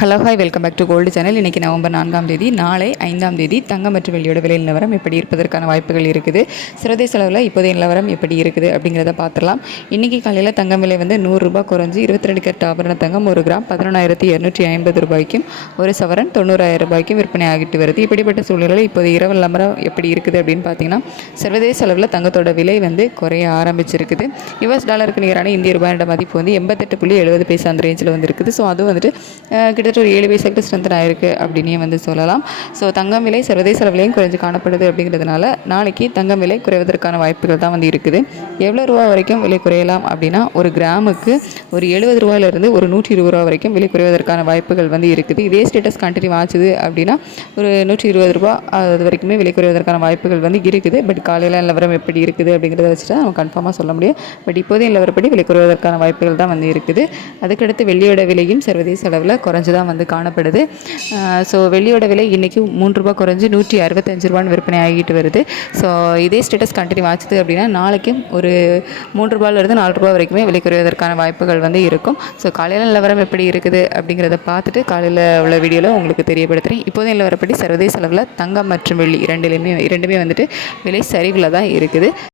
Hello hi welcome back to gold channel இன்றைக்கி November நான்காம் தேதி நாளை ஐந்தாம் தேதி தங்கம் மற்றும் வெள்ளியோட விலை நிலவரம் எப்படி இருப்பதற்கான வாய்ப்புகள் இருக்குது சர்வதேச அளவில் இப்போதைய நிலவரம் எப்படி இருக்குது அப்படிங்கிறத பார்த்துடலாம். இன்றைக்கி காலையில் தங்கம் விலை வந்து நூறுரூபா குறைஞ்சி இருபத்தி ரெண்டு கரெக்ட் ஆபரண தங்கம் ஒரு கிராம் பதினொன்றாயிரத்தி இரநூற்றி ஐம்பது ரூபாய்க்கும் ஒரு சவரன் தொண்ணூறாயிரம் ரூபாய்க்கும் விற்பனை ஆகிட்டு வருது. இப்படிப்பட்ட சூழ்நிலையில் இப்போது இரவு நிலவரம் எப்படி இருக்குது அப்படின்னு பார்த்தீங்கன்னா சர்வதேச அளவில் தங்கத்தோட விலை வந்து குறைய ஆரம்பிச்சிருக்குது. யுஎஸ் டாலருக்கு நிகரான இந்திய ரூபாயோட மதிப்பு வந்து எண்பத்தெட்டு புள்ளி எழுபது பைசா அந்த ரேஞ்சில் வந்துருக்குது. ஸோ அதுவும் வந்துட்டு கிட்ட கிட்டத்தட்ட ஒரு ஏழு பைசாக்கிட்ட ஸ்ட்ரென்தன் ஆயிருக்கு அப்படின்னே வந்து சொல்லலாம். ஸோ தங்கம் விலை சர்வதேச அளவிலையும் குறைஞ்சு காணப்படுது அப்படிங்கிறதுனால நாளைக்கு தங்கம் விலை குறைவதற்கான வாய்ப்புகள் தான் வந்து இருக்குது. எவ்வளோ ரூபா வரைக்கும் விலை குறையலாம் அப்படின்னா ஒரு கிராமுக்கு ஒரு எழுபது ரூபாயிலிருந்து ஒரு நூற்றி இருபது ரூபா வரைக்கும் விலை குறைவதற்கான வாய்ப்புகள் வந்து இருக்குது. இதே ஸ்டேட்டஸ் கண்டினியூ ஆச்சுது அப்படின்னா ஒரு நூற்றி இருபது ரூபா அது வரைக்குமே விலை குறைவதற்கான வாய்ப்புகள் வந்து இருக்குது. பட் காலையில் நிலவரம் எப்படி இருக்குது அப்படிங்கிறத வச்சுட்டு நம்ம கன்ஃபார்மாக சொல்ல முடியும். பட் இப்போதைய நிலவரப்படி விலை குறைவதற்கான வாய்ப்புகள் தான் வந்து இருக்குது. அதுக்கடுத்து வெள்ளியோட விலையும் சர்வதேச அளவில் குறைஞ்சு தான் வந்து காணப்படுது. ஸோ வெள்ளியோட விலை இன்றைக்கி மூன்று ரூபா குறைஞ்சு நூற்றி அறுபத்தஞ்சு ரூபான்னு விற்பனை ஆகிட்டு வருது. ஸோ இதே ஸ்டேட்டஸ் கண்டினியூ ஆச்சுது அப்படின்னா நாளைக்கும் ஒரு ஒரு மூன்று ரூபாயிலிருந்து நாலு ரூபாய் வரைக்குமே விலை குறைவதற்கான வாய்ப்புகள் வந்து இருக்கும். ஸோ காலையில் நிலவரம் எப்படி இருக்குது அப்படிங்கிறத பார்த்துட்டு காலையில் உள்ள வீடியோவில் உங்களுக்கு தெரியப்படுத்துகிறேன் இப்போதைய நிலவரப்படி சர்வதேச அளவில் தங்கம் மற்றும் வெள்ளி இரண்டுலையுமே இரண்டுமே வந்துட்டு விலை சரிவில் தான் இருக்குது.